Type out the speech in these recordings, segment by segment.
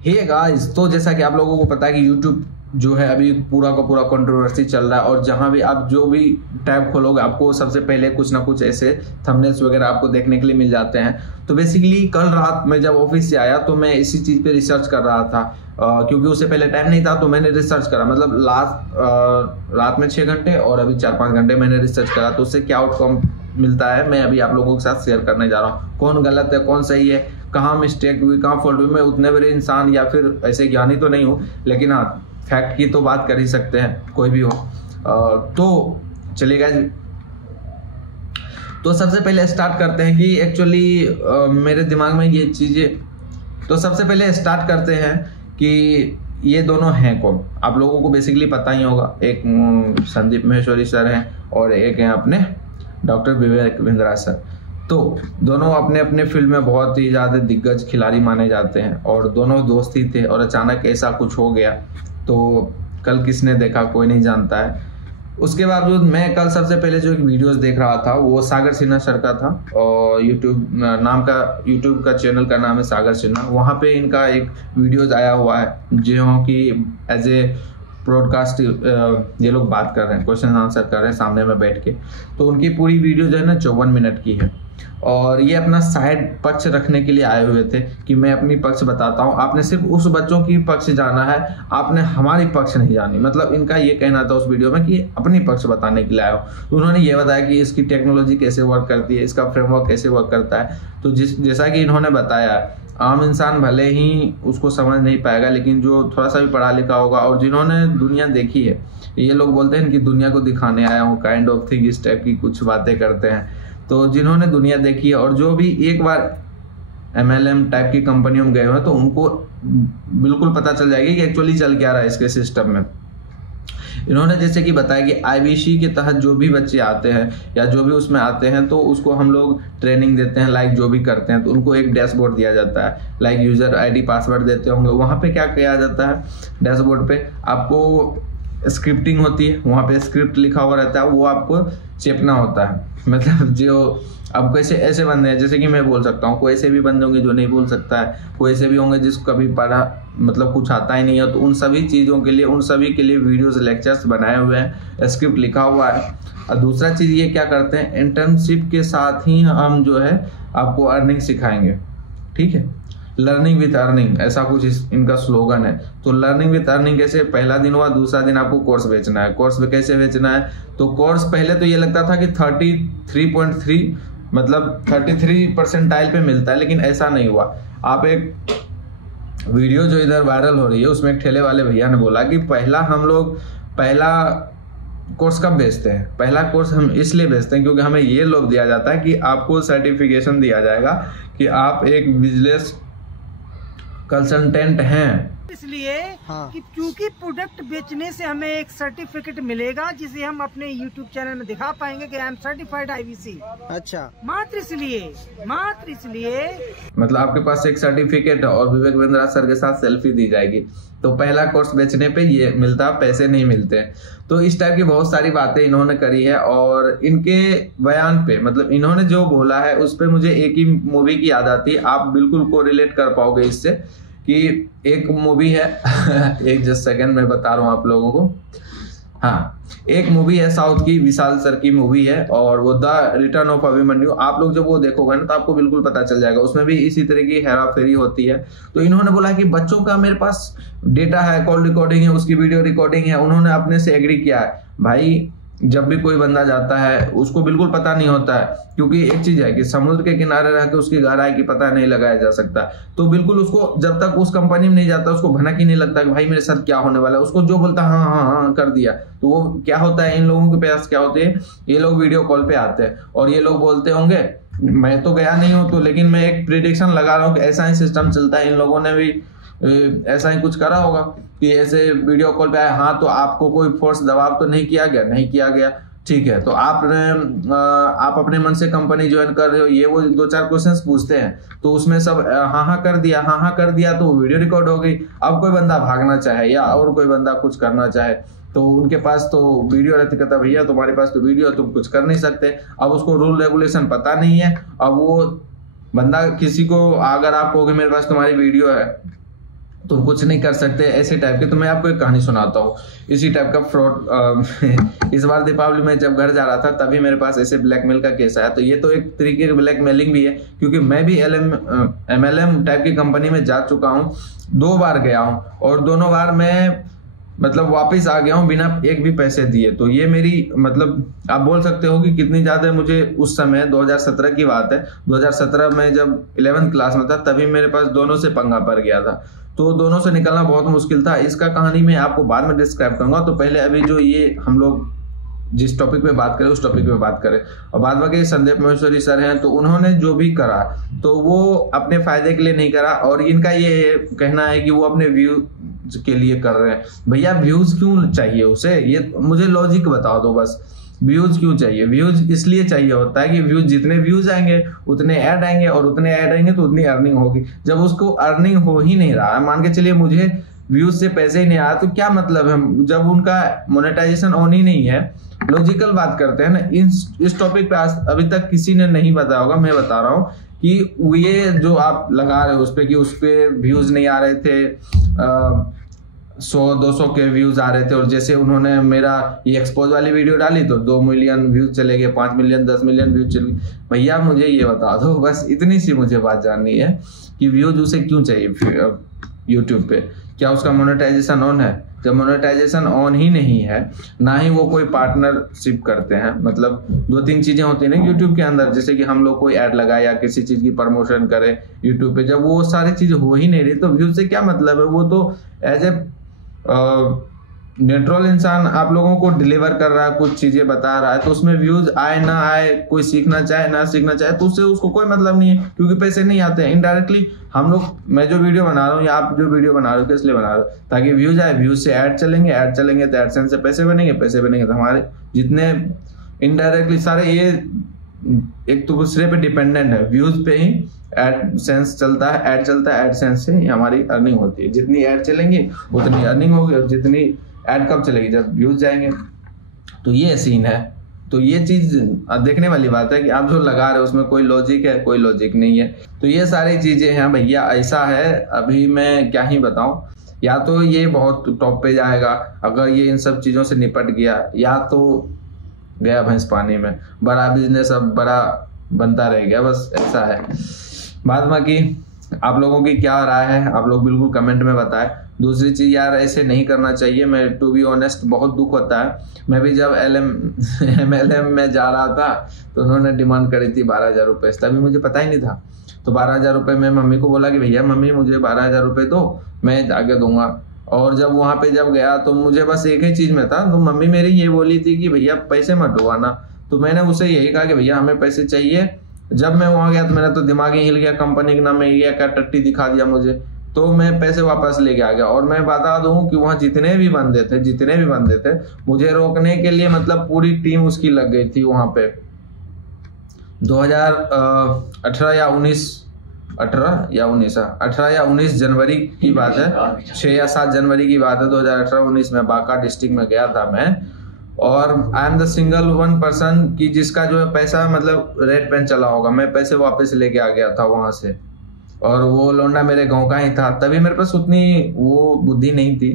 Hey guys, तो जैसा कि आप लोगों को पता है कि YouTube जो है अभी पूरा का पूरा कंट्रोवर्सी चल रहा है, और जहां भी आप जो भी टैब खोलोगे आपको सबसे पहले कुछ ना कुछ ऐसे थंबनेल्स वगैरह आपको देखने के लिए मिल जाते हैं। तो बेसिकली कल रात मैं जब ऑफिस से आया तो मैं इसी चीज़ पे रिसर्च कर रहा था, क्योंकि उससे पहले टाइम नहीं था। तो मैंने रिसर्च करा, मतलब रात में 6 घंटे और अभी 4-5 घंटे मैंने रिसर्च करा। तो उससे क्या आउटकम मिलता है मैं अभी आप लोगों के साथ शेयर करने जा रहा हूँ। कौन गलत है कौन सही है, कहाँ मिस्टेक हुई कहाँ फॉल्ट हुई। मैं उतने बड़े इंसान या फिर ऐसे ज्ञानी तो नहीं हूँ, लेकिन हाँ फैक्ट की तो बात कर ही सकते हैं कोई भी हो। तो चलिएगा, तो सबसे पहले स्टार्ट करते हैं कि एक्चुअली मेरे दिमाग में ये चीज़ें, तो सबसे पहले स्टार्ट करते हैं कि ये दोनों हैं कौन। आप लोगों को बेसिकली पता ही होगा, एक संदीप माहेश्वरी सर हैं और एक हैं अपने डॉक्टर विवेक बिंद्रा सर। तो दोनों अपने अपने फील्ड में बहुत ही ज़्यादा दिग्गज खिलाड़ी माने जाते हैं, और दोनों दोस्त ही थे और अचानक ऐसा कुछ हो गया। तो कल किसने देखा कोई नहीं जानता है। उसके बावजूद मैं कल सबसे पहले जो एक वीडियोस देख रहा था वो सागर सिन्हा सर का था, और यूट्यूब का चैनल का नाम है सागर सिन्हा। वहाँ पे इनका एक वीडियोस आया हुआ है जो कि एज ए ब्रॉडकास्ट ये लोग बात कर रहे हैं, क्वेश्चन आंसर कर रहे हैं सामने में बैठ के। तो उनकी पूरी वीडियो जो है ना 54 मिनट की है, और ये अपना साइड पक्ष रखने के लिए आए हुए थे कि मैं अपनी पक्ष बताता हूँ, आपने सिर्फ उस बच्चों की पक्ष जाना है, आपने हमारी पक्ष नहीं जानी। मतलब इनका ये कहना था उस वीडियो में कि अपनी पक्ष बताने के लिए आया हूँ। तो उन्होंने ये बताया कि इसकी टेक्नोलॉजी कैसे वर्क करती है, इसका फ्रेमवर्क कैसे वर्क करता है। तो जैसा कि इन्होंने बताया, आम इंसान भले ही उसको समझ नहीं पाएगा, लेकिन जो थोड़ा सा भी पढ़ा लिखा होगा और जिन्होंने दुनिया देखी है, ये लोग बोलते हैं कि दुनिया को दिखाने आया हूँ काइंड ऑफ थिंग, इस टाइप की कुछ बातें करते हैं। तो जिन्होंने दुनिया देखी है और जो भी एक बार MLM टाइप की कंपनियों में गए हुए हैं, तो उनको बिल्कुल पता चल जाएगी कि एक्चुअली चल क्या रहा है इसके सिस्टम में। इन्होंने जैसे कि बताया कि IBC के तहत जो भी बच्चे आते हैं या जो भी उसमें आते हैं, तो उसको हम लोग ट्रेनिंग देते हैं, लाइक जो भी करते हैं तो उनको एक डैशबोर्ड दिया जाता है, लाइक यूजर ID पासवर्ड देते होंगे। वहाँ पे क्या किया जाता है, डैशबोर्ड पे आपको स्क्रिप्टिंग होती है, वहाँ पे स्क्रिप्ट लिखा हुआ रहता है, वो आपको चेपना होता है। मतलब जो अब कैसे ऐसे बंदे हैं, जैसे कि मैं बोल सकता हूँ, कोई ऐसे भी बंदे होंगे जो नहीं बोल सकता है, कोई ऐसे भी होंगे जिसको कभी पढ़ा मतलब कुछ आता ही नहीं है। तो उन सभी चीज़ों के लिए, उन सभी के लिए वीडियोस लेक्चर्स बनाए हुए हैं, स्क्रिप्ट लिखा हुआ है। और दूसरा चीज़ ये क्या करते हैं, इंटर्नशिप के साथ ही हम जो है आपको अर्निंग सिखाएंगे, ठीक है। लर्निंग विथ अर्निंग ऐसा कुछ इनका स्लोगन है। तो लर्निंग विथ अर्निंग कैसे, पहला दिन हुआ, दूसरा दिन आपको कोर्स बेचना है। कोर्स में कैसे बेचना है, तो कोर्स पहले तो ये लगता था कि 33.3 मतलब 33% पे मिलता है, लेकिन ऐसा नहीं हुआ। आप एक वीडियो जो इधर वायरल हो रही है उसमें एक ठेले वाले भैया ने बोला कि पहला कोर्स कब बेचते हैं, पहला कोर्स हम इसलिए बेचते हैं क्योंकि हमें ये लोग दिया जाता है कि आपको सर्टिफिकेशन दिया जाएगा कि आप एक बिजनेस कंसल्टेंट हैं, इसलिए कि क्योंकि प्रोडक्ट बेचने से हमें एक सर्टिफिकेट मिलेगा जिसे हम अपने YouTube चैनल में दिखा पाएंगे कि आई एम सर्टिफाइड IBC। अच्छा, मात्र इसलिए मतलब आपके पास एक सर्टिफिकेट और विवेक बिंद्रा सर के साथ सेल्फी दी जाएगी। तो पहला कोर्स बेचने पे ये मिलता, पैसे नहीं मिलते। तो इस टाइप की बहुत सारी बातें इन्होंने करी है, और इनके बयान पे मतलब इन्होंने जो बोला है उस पे मुझे एक ही मूवी की याद आती है। आप बिल्कुल को रिलेट कर पाओगे इससे, कि एक मूवी है एक जस्ट सेकंड मैं बता रहा हूँ आप लोगों को। हाँ, एक मूवी है साउथ की, विशाल सर की मूवी है, और वो द रिटर्न ऑफ अभिमन्यु। आप लोग जब वो देखोगे ना तो आपको बिल्कुल पता चल जाएगा, उसमें भी इसी तरह की हेरा फेरी होती है। तो इन्होंने बोला कि बच्चों का मेरे पास डेटा है, कॉल रिकॉर्डिंग है, उसकी वीडियो रिकॉर्डिंग है। उन्होंने अपने से एग्री किया है। भाई जब भी कोई बंदा जाता है उसको बिल्कुल पता नहीं होता है, क्योंकि एक चीज है कि समुद्र के किनारे रह के उसकी गहराई की पता नहीं लगाया जा सकता। तो बिल्कुल उसको जब तक उस कंपनी में नहीं जाता उसको भनक ही नहीं लगता कि भाई मेरे साथ क्या होने वाला है। उसको जो बोलता है हाँ हाँ हाँ कर दिया। तो वो क्या होता है, इन लोगों के पास क्या होते हैं, ये लोग वीडियो कॉल पे आते हैं और ये लोग बोलते होंगे, मैं तो गया नहीं हूँ तो, लेकिन मैं एक प्रिडिक्शन लगा रहा हूँ कि ऐसा ही सिस्टम चलता है। इन लोगों ने भी ऐसा ही कुछ करा होगा कि ऐसे वीडियो कॉल पे आए, हाँ तो आपको कोई फोर्स दबाव तो नहीं किया गया, नहीं किया गया, ठीक है। तो आप अपने मन से कंपनी ज्वाइन कर रहे हो, ये वो 2-4 क्वेश्चंस पूछते हैं, तो उसमें सब हाँ हाँ कर दिया तो वीडियो रिकॉर्ड हो गई। अब कोई बंदा भागना चाहे या और कोई बंदा कुछ करना चाहे तो उनके पास तो वीडियो रहती, कहता भैया तुम्हारे पास तो वीडियो, तुम कुछ कर नहीं सकते। अब उसको रूल रेगुलेशन पता नहीं है। अब वो बंदा किसी को अगर आप कहोगे मेरे पास तुम्हारी वीडियो है तो कुछ नहीं कर सकते ऐसे टाइप के। तो मैं आपको एक कहानी सुनाता हूँ इसी टाइप का फ्रॉड। इस बार दीपावली में जब घर जा रहा था तभी मेरे पास ऐसे ब्लैकमेल का केस आया। तो ये तो एक तरीके की ब्लैकमेलिंग भी है, क्योंकि मैं भी MLM टाइप की कंपनी में जा चुका हूँ, 2 बार गया हूँ और दोनों बार मैं मतलब वापस आ गया हूँ बिना एक भी पैसे दिए। तो ये मेरी मतलब आप बोल सकते हो कि कितनी ज्यादा मुझे उस समय 2017 की बात है, 2017 में जब 11th क्लास में था तभी मेरे पास दोनों से पंगा पड़ गया था। तो दोनों से निकलना बहुत मुश्किल था। इसका कहानी मैं आपको बाद में डिस्क्राइब करूंगा। तो पहले अभी जो ये हम लोग जिस टॉपिक पे बात करें उस टॉपिक पे बात करें। और बाद बाकी संदीप महेश्वरी सर हैं, तो उन्होंने जो भी करा तो वो अपने फायदे के लिए नहीं करा, और इनका ये कहना है कि वो अपने व्यू के लिए कर रहे हैं। भैया व्यूज क्यों चाहिए उसे, ये मुझे लॉजिक बता दो बस। व्यूज क्यों चाहिए? व्यूज इसलिए चाहिए होता है कि व्यूज जितने व्यूज आएंगे उतने ऐड आएंगे, और उतने ऐड आएंगे तो उतनी अर्निंग होगी। जब उसको अर्निंग हो ही नहीं रहा है, मान के चलिए मुझे व्यूज से पैसे ही नहीं आया, तो क्या मतलब है जब उनका मोनेटाइजेशन ऑन ही नहीं है। लॉजिकल बात करते हैं ना। इस टॉपिक पे आज अभी तक किसी ने नहीं बताया होगा, मैं बता रहा हूँ कि ये जो आप लगा रहे हो उस पे कि उस पे व्यूज नहीं आ रहे थे, 100-200 के व्यूज आ रहे थे, और जैसे उन्होंने मेरा ये एक्सपोज वाली वीडियो डाली तो 2 मिलियन व्यूज चले गए, 5 मिलियन 10 मिलियन व्यूज चले गए। भैया मुझे ये बता दो, बस इतनी सी मुझे बात जाननी है कि व्यूज उसे क्यों चाहिए यूट्यूब पे। क्या उसका मोनेटाइजेशन ऑन है? जब मोनेटाइजेशन ऑन ही नहीं है, ना ही वो कोई पार्टनरशिप करते हैं, मतलब 2-3 चीजें होती है ना यूट्यूब के अंदर, जैसे कि हम लोग कोई ऐड लगाए या किसी चीज की प्रमोशन करे यूट्यूब पे, जब वो सारी चीज हो ही नहीं रही तो व्यूज से क्या मतलब है। वो तो एज ए न्यूट्रल इंसान आप लोगों को डिलीवर कर रहा है, कुछ चीजें बता रहा है, तो उसमें व्यूज आए ना आए, कोई सीखना चाहे ना सीखना चाहे, तो उससे उसको कोई मतलब नहीं है, क्योंकि पैसे नहीं आते हैं। इनडायरेक्टली हम लोग, मैं जो वीडियो बना रहा हूँ या आप जो वीडियो बना रहे हो, किस लिए बना रहे हो? ताकि व्यूज आए, व्यूज से ऐड चलेंगे, ऐड चलेंगे तो एडसेंस से पैसे बनेंगे, पैसे बनेंगे तो हमारे जितने इनडायरेक्टली सारे ये एक दूसरे पे डिपेंडेंट है। व्यूज पे ही एडसेंस चलता है, ऐड चलता है, एडसेंस से हमारी अर्निंग होती है। जितनी ऐड चलेंगी उतनी अर्निंग होगी, और जितनी ऐड कब चलेगी? जब व्यूज जाएंगे। तो ये सीन है। तो ये चीज देखने वाली बात है कि आप जो लगा रहे हो उसमें कोई लॉजिक है, कोई लॉजिक नहीं है। तो ये सारी चीजें हैं भैया, ऐसा है। अभी मैं क्या ही बताऊं, या तो ये बहुत टॉप पे जाएगा अगर ये इन सब चीजों से निपट गया, या तो गया भैंस पानी में, बड़ा बिजनेस अब बड़ा बनता रह गया, बस ऐसा है। बाद बाकी आप लोगों की क्या राय है आप लोग बिल्कुल कमेंट में बताएं। दूसरी चीज यार, ऐसे नहीं करना चाहिए। मैं टू बी ऑनेस्ट बहुत दुख होता है। मैं भी जब MLM में जा रहा था तो उन्होंने डिमांड करी थी 12,000 रुपये, तभी मुझे पता ही नहीं था। तो 12,000 रुपये मैं मम्मी को बोला कि भैया मम्मी मुझे 12,000 रुपये दो, मैं आगे दूंगा। और जब वहाँ पे जब गया तो मुझे बस एक ही चीज में था, तो मम्मी मेरी ये बोली थी कि भैया पैसे मत डुबाना। तो मैंने उसे यही कहा कि भैया हमें पैसे चाहिए। जब मैं वहां गया तो मेरा तो दिमाग ही हिल गया, कंपनी के नाम में ये क्या टट्टी दिखा दिया मुझे, तो मैं पैसे वापस लेके आ गया। और मैं बता दूं कि वहां जितने भी बंदे थे मुझे रोकने के लिए, मतलब पूरी टीम उसकी लग गई थी वहां पे। 2018 या 19 जनवरी की बात है, 6 या 7 जनवरी की बात है 2018-19 में बांका डिस्ट्रिक्ट में गया था मैं। और I am the single one person की जिसका जो है पैसा मतलब रेड पेन चला होगा। मैं पैसे वापस लेके आ गया था वहां से, और वो लौंडा मेरे गांव का ही था। तभी मेरे पास उतनी वो बुद्धि नहीं थी,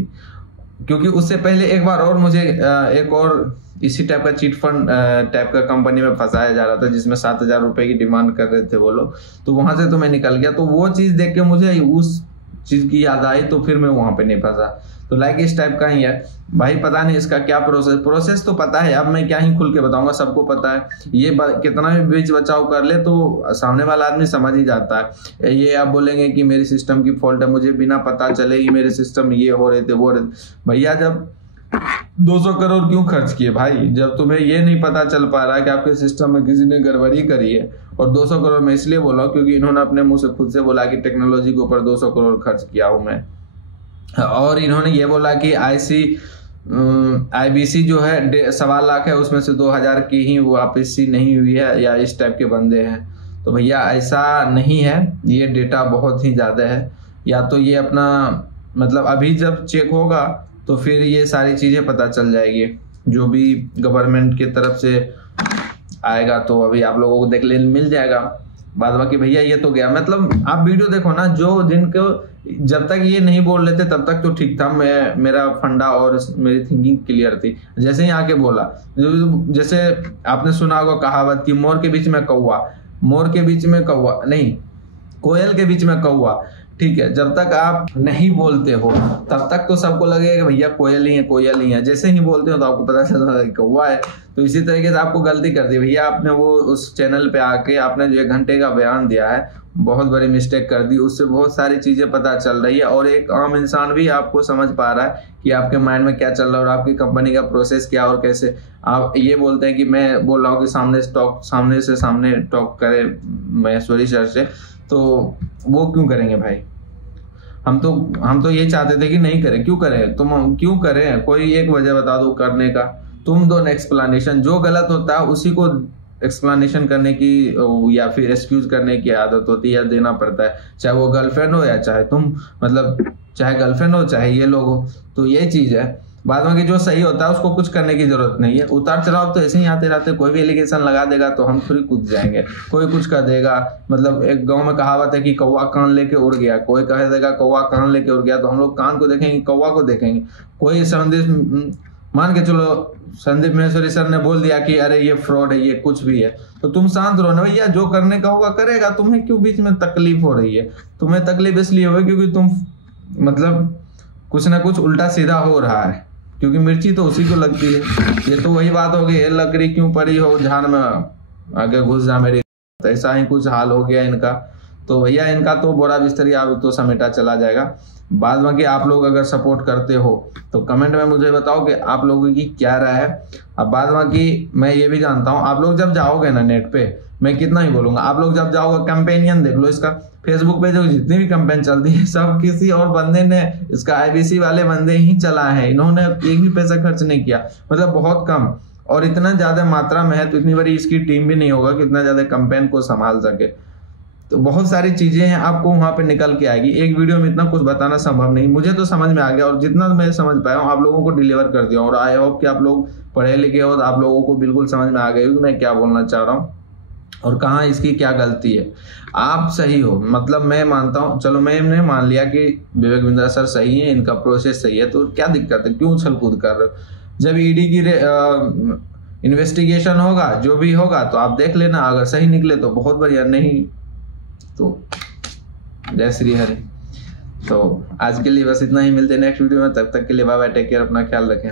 क्योंकि उससे पहले एक बार और मुझे एक और इसी टाइप का चीट फंड टाइप का कंपनी में फंसाया जा रहा था, जिसमें 7,000 रुपए की डिमांड कर रहे थे वो लोग। तो वहां से तो मैं निकल गया। तो वो चीज देख के मुझे उस चीज की याद आई, तो फिर मैं वहां पे नहीं फंसा। तो लाइक इस टाइप का ही है भाई। पता नहीं इसका क्या प्रोसेस तो पता है, अब मैं क्या ही खुल के बताऊंगा, सबको पता है। ये कितना भी बीच बचाव कर ले तो सामने वाला आदमी समझ ही जाता है। ये आप बोलेंगे कि मेरी सिस्टम की फॉल्ट है, मुझे बिना पता चले ही मेरे सिस्टम ये हो रहे थे वो रहे थे। भैया जब 200 करोड़ क्यों खर्च किए भाई, जब तुम्हें ये नहीं पता चल पा रहा है कि आपके सिस्टम में किसी ने गड़बड़ी करी है। और 200 करोड़ मैं इसलिए बोला क्योंकि इन्होंने अपने मुंह से खुद से बोला कि टेक्नोलॉजी के ऊपर 200 करोड़ खर्च किया हूं मैं। और इन्होंने ये बोला कि IBC जो है 1.25 लाख है, उसमें से 2,000 की ही वापसी नहीं हुई है, या इस टाइप के बंदे हैं। तो भैया ऐसा नहीं है, ये डेटा बहुत ही ज्यादा है। या तो ये अपना मतलब अभी जब चेक होगा तो फिर ये सारी चीजें पता चल जाएगी, जो भी गवर्नमेंट की तरफ से आएगा तो अभी आप लोगों को देख ले मिल जाएगा। बाद बाकी भैया ये तो गया, मतलब आप वीडियो देखो ना, जो जिनको जब तक ये नहीं बोल लेते तब तक तो ठीक था, मैं मेरा फंडा और मेरी थिंकिंग क्लियर थी। जैसे ही आके बोला, जैसे आपने सुना होगा कहावत कि मोर के बीच में कौवा, मोर के बीच में कौवा नहीं, कोयल के बीच में कौवा। ठीक है, जब तक आप नहीं बोलते हो तब तक तो सबको लगेगा कि भैया कोयल ही है, कोयल ही है। जैसे ही बोलते हो तो आपको पता चलता है कौवा है। तो इसी तरीके से आपको गलती कर दी भैया, आपने वो उस चैनल पे आके आपने जो 1 घंटे का बयान दिया है, बहुत बड़ी मिस्टेक कर दी। उससे बहुत सारी चीजें पता चल रही है और एक आम इंसान भी आपको समझ पा रहा है कि आपके माइंड में क्या चल रहा है और आपकी कंपनी का प्रोसेस क्या और कैसे। आप ये बोलते हैं कि मैं बोल रहा हूँ कि सामने से सामने टॉक करे महेश्वरी सर से, तो वो क्यों करेंगे भाई? हम तो ये चाहते थे कि नहीं करें। क्यों करें? तुम क्यों करें? कोई एक वजह बता दो करने का। तुम दो एक्सप्लेनेशन। जो गलत होता है उसी को एक्सप्लेनेशन करने की या फिर एक्सक्यूज करने की आदत होती है, देना पड़ता है, चाहे वो गर्लफ्रेंड हो या चाहे तुम, मतलब चाहे गर्लफ्रेंड हो चाहे ये लोग हो। तो ये चीज है। बाद में जो सही होता है उसको कुछ करने की जरूरत नहीं है। उतार चढ़ाव तो ऐसे ही आते रहते। कोई भी एलिगेशन लगा देगा तो हम थोड़ी कूद जाएंगे, कोई कुछ कर देगा। मतलब एक गांव में कहावत है कि कौवा कान लेके उड़ गया, कोई कह देगा कौवा कान लेके उड़ गया, तो हम लोग कान को देखेंगे, कौवा को देखेंगे। कोई संदेश मान के चलो संदीप महेश्वरी सर ने बोल दिया कि अरे ये फ्रॉड है, ये कुछ भी है, तो तुम शांत रहो ना भैया, जो करने का होगा करेगा। तुम्हें क्यों बीच में तकलीफ हो रही है? तुम्हें तकलीफ इसलिए होगी क्योंकि तुम मतलब कुछ ना कुछ उल्टा सीधा हो रहा है, क्योंकि मिर्ची तो उसी को लगती है। ये तो वही बात होगी, ये लकड़ी क्यों पड़ी हो झाड़ में, आगे घुस जा मेरी। तो ऐसा ही कुछ हाल हो गया इनका। तो भैया इनका तो बोरा बिस्तरी अब तो समेटा चला जाएगा। बाद में कि आप लोग अगर सपोर्ट करते हो तो कमेंट में मुझे बताओ कि आप लोगों की क्या राय है। अब बाद में कि मैं ये भी जानता हूँ, आप लोग जब जाओगे ना नेट पे, मैं कितना ही बोलूंगा, आप लोग जब जाओगे कैंपेनियन देख लो इसका, फेसबुक पे जो जितनी भी कैंपेन चलती है सब किसी और बंदे ने, इसका IBC वाले बंदे ही चला है। इन्होंने एक भी पैसा खर्च नहीं किया, मतलब बहुत कम, और इतना ज्यादा मात्रा में है तो इतनी बड़ी इसकी टीम भी नहीं होगा कि इतना ज्यादा कैंपेन को संभाल सके। तो बहुत सारी चीजें हैं, आपको वहां पे निकल के आएगी। एक वीडियो में इतना कुछ बताना संभव नहीं। मुझे तो समझ में आ गया और जितना मैं समझ पाया हूँ आप लोगों को डिलीवर कर दिया। और आई होप कि आप लोग पढ़े लिखे हो तो आप लोगों को बिल्कुल समझ में आ गई कि मैं क्या बोलना चाह रहा हूँ और कहाँ इसकी क्या गलती है। आप सही हो, मतलब मैं मानता हूँ, चलो मैंने मान लिया कि विवेक बिंद्रा सर सही है, इनका प्रोसेस सही है, तो क्या दिक्कत है? क्यों उछल कूद कर रहे हो? जब ईडी की इन्वेस्टिगेशन होगा, जो भी होगा, तो आप देख लेना। अगर सही निकले तो बहुत बढ़िया, नहीं तो जय श्री हरि। तो आज के लिए बस इतना ही, मिलते हैं नेक्स्ट वीडियो में। तब तक के लिए बाय बाय, टेक केयर, अपना ख्याल रखें।